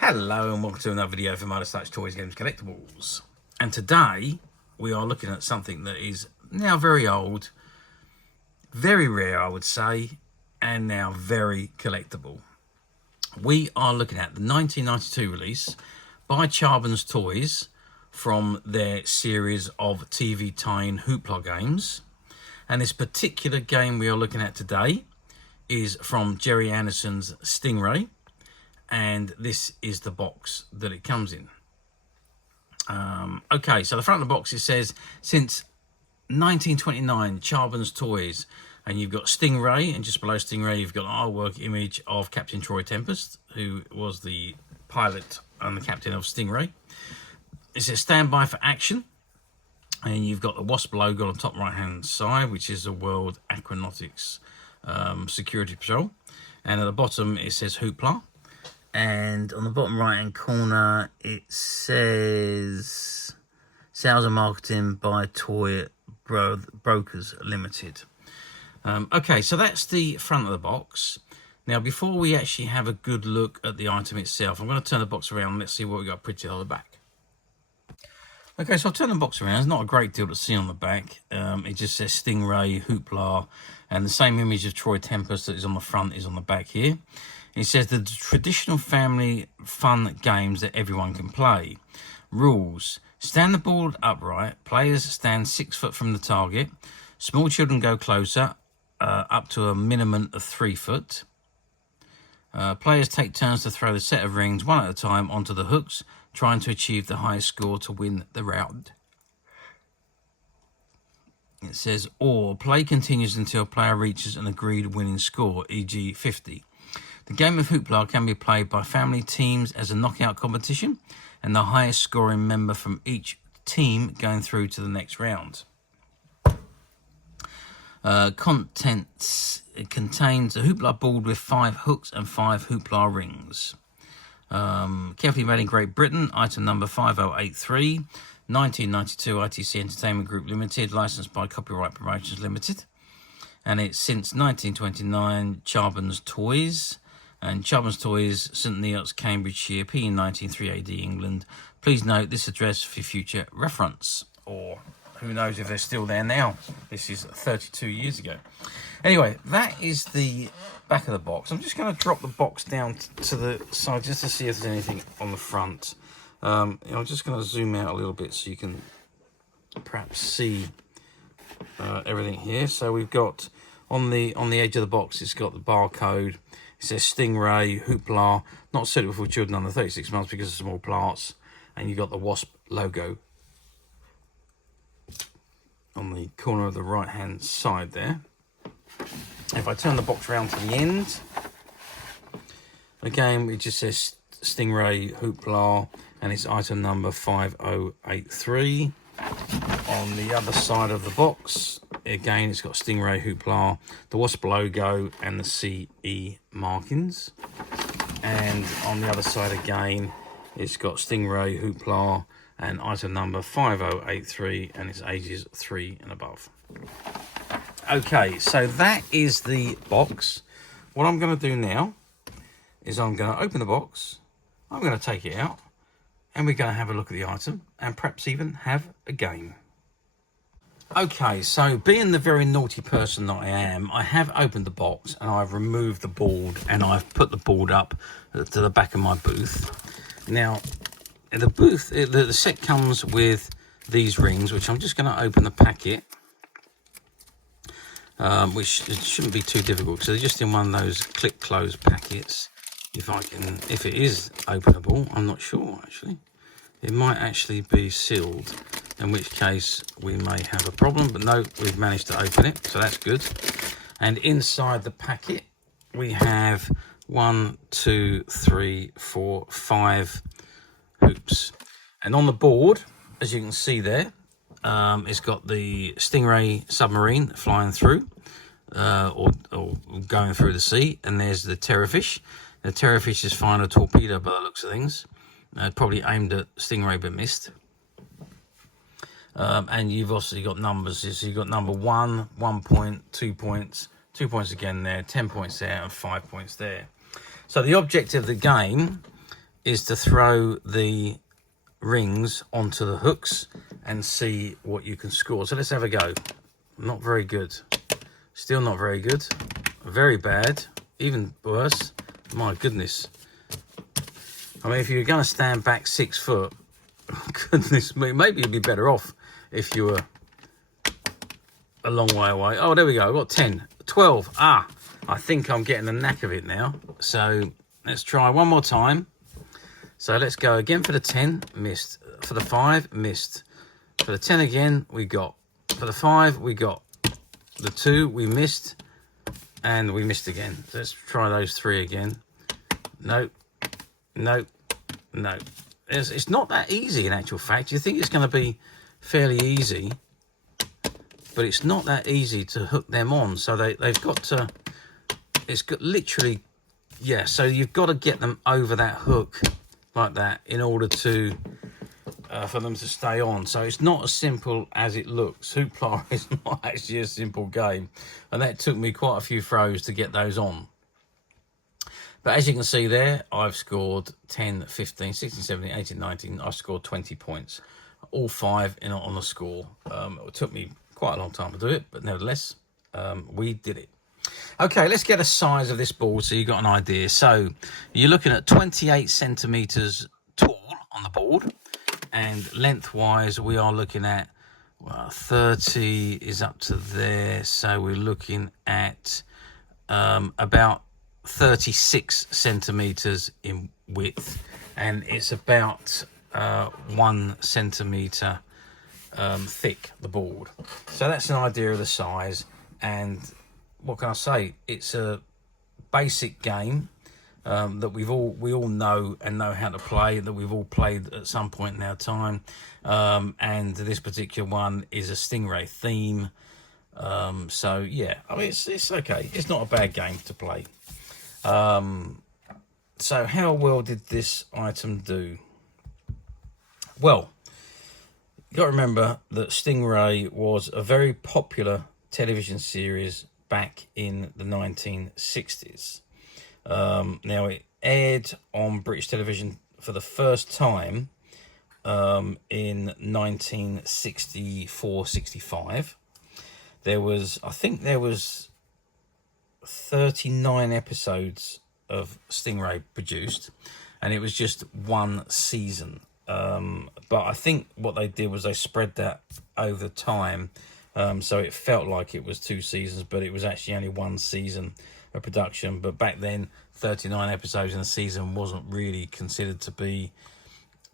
Hello and welcome to another video from Hoopla Toys, Games, Collectibles. And today we are looking at something that is now very old, very rare I would say, and now very collectible. We are looking at the 1992 release by Charbens Toys from their series of TV tie-in Hoopla Games. And this particular game we are looking at today is from Gerry Anderson's Stingray. And this is the box that it comes in. Okay, so the front of the box, it says, since 1929, Charbens Toys. And you've got Stingray, and just below Stingray, you've got an artwork image of Captain Troy Tempest, who was the pilot and the captain of Stingray. It says, stand by for action. And you've got the Wasp logo on the top right-hand side, which is the World Aquanautics Security Patrol. And at the bottom, it says Hoopla. And on the bottom right hand corner it says sales and marketing by Toy Brokers Limited. Okay, so that's the front of the box. Now before we actually have a good look at the item itself, I'm going to turn the box around and let's see what we got printed on the back. Okay, so I'll turn the box around. There's not a great deal to see on the back. It just says Stingray Hoopla, and the same image of Troy Tempest that is on the front is on the back here. It says the traditional family fun games that everyone can play. Rules: stand the board upright. Players stand 6 foot from the target. Small children go closer, up to a minimum of 3 foot. Players take turns to throw the set of rings one at a time onto the hooks, trying to achieve the highest score to win the round. It says, or play continues until a player reaches an agreed winning score, e.g. 50. The game of Hoopla can be played by family teams as a knockout competition, and the highest scoring member from each team going through to the next round. Contents: it contains a Hoopla board with 5 hooks and 5 Hoopla rings. Carefully made in Great Britain, item number 5083, 1992, ITC Entertainment Group Limited, licensed by Copyright Promotions Limited. And it's since 1929, Charbens Toys. And Charbens Toys, St Neots, Cambridgeshire, P 1903 AD, England. Please note this address for future reference. Or who knows if they're still there now. This is 32 years ago. Anyway, that is the back of the box. I'm just going to drop the box down to the side just to see if there's anything on the front. I'm just going to zoom out a little bit so you can perhaps see everything here. So we've got on the edge of the box, it's got the barcode. It says Stingray Hoopla, not suitable for children under 36 months because of small parts. And you've got the Wasp logo on the corner of the right hand side there. If I turn the box around to the end, again it just says Stingray Hoopla and it's item number 5083. On the other side of the box, again it's got Stingray Hoopla, the Wasp logo and the CE markings. And on the other side again, it's got Stingray Hoopla and item number 5083 and it's ages 3 and above. Okay, so that is the box. What I'm going to do now is I'm going to open the box, I'm going to take it out, and we're going to have a look at the item and perhaps even have a game. Okay, so being the very naughty person that I am, I have opened the box and I've removed the board and I've put the board up to the back of my booth. Now, the set comes with these rings, which I'm just going to open the packet. Which it shouldn't be too difficult because they're just in one of those click close packets. If it is openable, I'm not sure actually. It might actually be sealed, in which case we may have a problem, but no, we've managed to open it, so that's good. And inside the packet we have 1, 2, 3, 4, 5 hoops. And on the board, as you can see there, it's got the Stingray Submarine flying through, or going through the sea, and there's the Terrorfish. The Terrorfish is firing a torpedo by the looks of things, probably aimed at Stingray but missed. And you've also got numbers, so you've got number 1, 1 point, 2 points, 2 points again there, 10 points there, and 5 points there. So the object of the game is to throw the rings onto the hooks and see what you can score. So let's have a go. Not very good. Still not very good. Very bad. Even worse. My goodness. I mean, if you're going to stand back 6 foot, goodness me, maybe you'd be better off if you were a long way away. Oh, there we go. I've got 10. 12. Ah, I think I'm getting the knack of it now. So let's try one more time. So let's go again for the 10. Missed. For the 5, missed. For the 10 again, we got. For the 5, we got. The 2, we missed. And we missed again. So let's try those 3 again. No. No. No. It's not that easy in actual fact. You think it's going to be fairly easy, but it's not that easy to hook them on. So they've got to, it's got literally, yeah, so you've got to get them over that hook like that in order to, for them to stay on. So it's not as simple as it looks. Hoopla is not actually a simple game. And that took me quite a few throws to get those on. But as you can see there, I've scored 10, 15, 16, 17, 18, 19. I've scored 20 points. All 5 on the score. It took me quite a long time to do it, but nevertheless, we did it. Okay, let's get a size of this board so you've got an idea. So you're looking at 28 centimetres tall on the board. And lengthwise, we are looking at, well, 30 is up to there. So we're looking at about 36 centimeters in width, and it's about 1 centimeter thick, the board. So that's an idea of the size. And what can I say, it's a basic game that we all know and know how to play, that we've all played at some point in our time, and this particular one is a Stingray theme. So yeah, I mean, it's okay. It's not a bad game to play. So how well did this item do? Well, you got to remember that Stingray was a very popular television series back in the 1960s. Now, it aired on British television for the first time in 1964-65. I think there was 39 episodes of Stingray produced, and it was just 1 season. But I think what they did was they spread that over time, so it felt like it was 2 seasons, but it was actually only 1 season of production. But back then, 39 episodes in a season wasn't really considered to be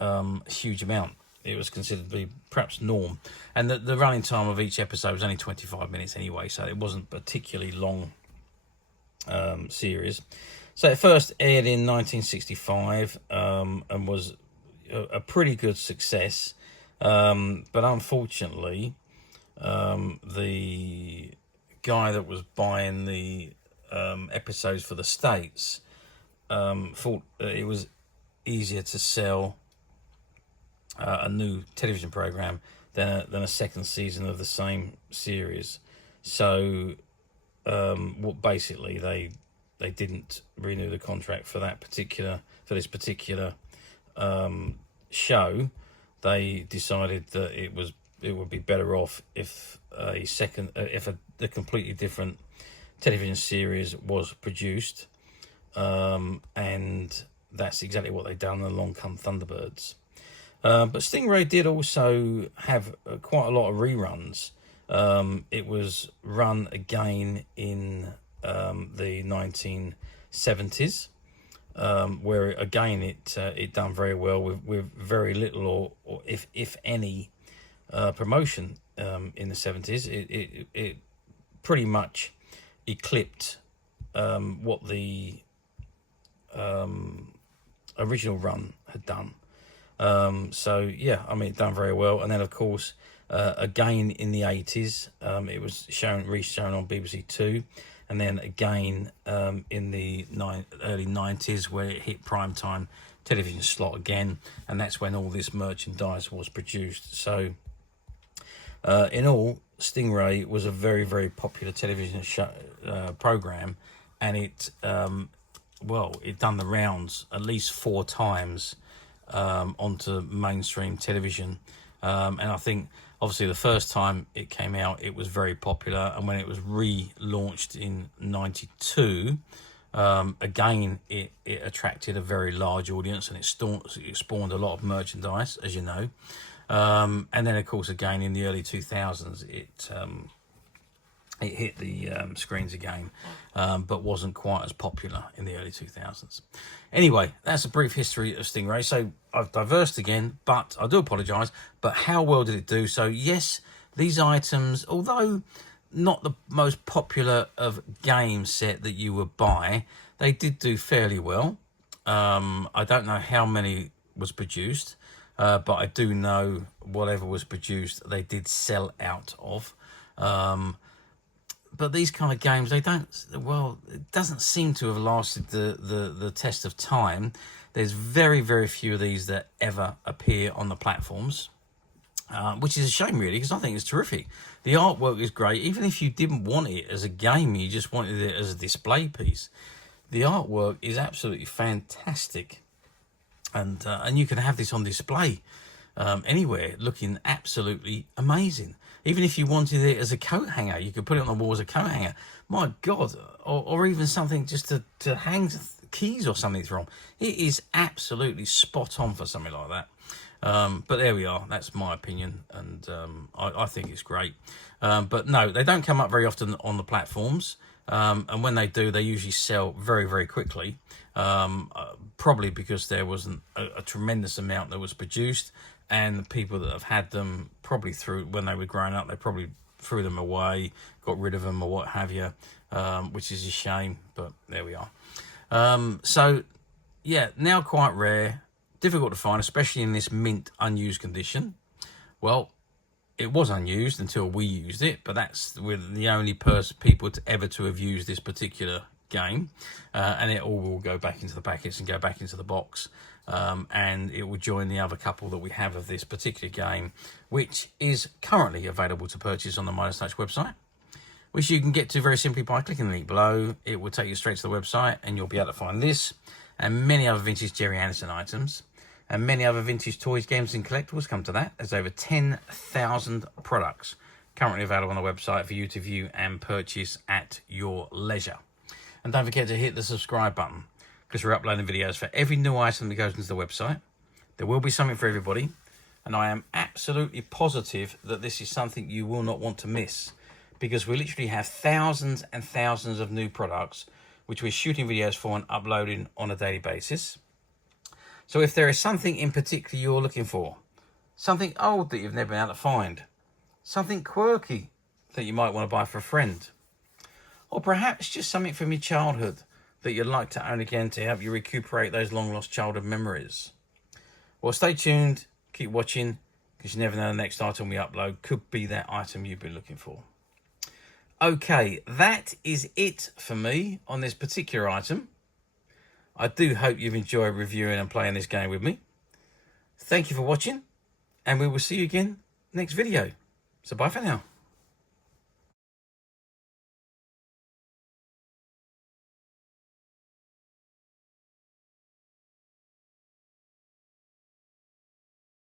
a huge amount. It was considered to be perhaps norm, and the running time of each episode was only 25 minutes anyway, so it wasn't particularly long series. So it first aired in 1965 and was a pretty good success, but unfortunately the guy that was buying the episodes for the States thought that it was easier to sell a new television program than a second season of the same series. So what basically they didn't renew the contract for this particular show. They decided that it would be better off if a completely different television series was produced, and that's exactly what they've done. Along come Thunderbirds. But Stingray did also have quite a lot of reruns. It was run again in the 1970s, where again it done very well with very little or if any promotion in the 70s. It pretty much eclipsed what the original run had done. So yeah, I mean, it done very well. And then of course, again in the 80s, it was re-shown on BBC Two, and then again in the early 90s, where it hit primetime television slot again, and that's when all this merchandise was produced. So in all, Stingray was a very, very popular television show, program, and it well, it done the rounds at least 4 times onto mainstream television. And I think obviously the first time it came out, it was very popular, and when it was relaunched in '92, again it attracted a very large audience, and it spawned a lot of merchandise, as you know. And then of course again in the early 2000s it hit the screens again, but wasn't quite as popular in the early 2000s. Anyway, that's a brief history of Stingray. So I've diversed again, but I do apologise. But how well did it do? So yes, these items, although not the most popular of game set that you would buy, they did do fairly well. I don't know how many was produced, but I do know whatever was produced, they did sell out of. But these kind of games, they don't, well, it doesn't seem to have lasted the test of time. There's very, very few of these that ever appear on the platforms, which is a shame, really, because I think it's terrific. The artwork is great. Even if you didn't want it as a game, you just wanted it as a display piece, the artwork is absolutely fantastic. And you can have this on display anywhere, looking absolutely amazing. Even if you wanted it as a coat hanger, you could put it on the wall as a coat hanger. My God, or even something just to hang keys or something from. It is absolutely spot on for something like that. But there we are. That's my opinion, and I think it's great. But no, they don't come up very often on the platforms. And when they do, they usually sell very, very quickly. Probably because there wasn't a tremendous amount that was produced, and the people that have had them probably through when they were growing up, they probably threw them away, got rid of them or what have you, which is a shame, but there we are. So yeah, now quite rare, difficult to find, especially in this mint unused condition. Well, it was unused until we used it, but that's with the only people to ever to have used this particular game, and it all will go back into the packets and go back into the box, and it will join the other couple that we have of this particular game, which is currently available to purchase on the Midas Touch website, which you can get to very simply by clicking the link below. It will take you straight to the website, and you'll be able to find this and many other vintage Gerry Anderson items, and many other vintage toys, games and collectibles. Come to that. There's over 10,000 products currently available on the website for you to view and purchase at your leisure. And don't forget to hit the subscribe button, because we're uploading videos for every new item that goes into the website. There will be something for everybody, and I am absolutely positive that this is something you will not want to miss, because we literally have thousands and thousands of new products which we're shooting videos for and uploading on a daily basis. So if there is something in particular you're looking for, something old that you've never been able to find, something quirky that you might want to buy for a friend, or perhaps just something from your childhood that you'd like to own again to help you recuperate those long lost childhood memories, well, stay tuned, keep watching, because you never know, the next item we upload could be that item you've been looking for. Okay, that is it for me on this particular item. I do hope you've enjoyed reviewing and playing this game with me. Thank you for watching, and we will see you again next video. So bye for now.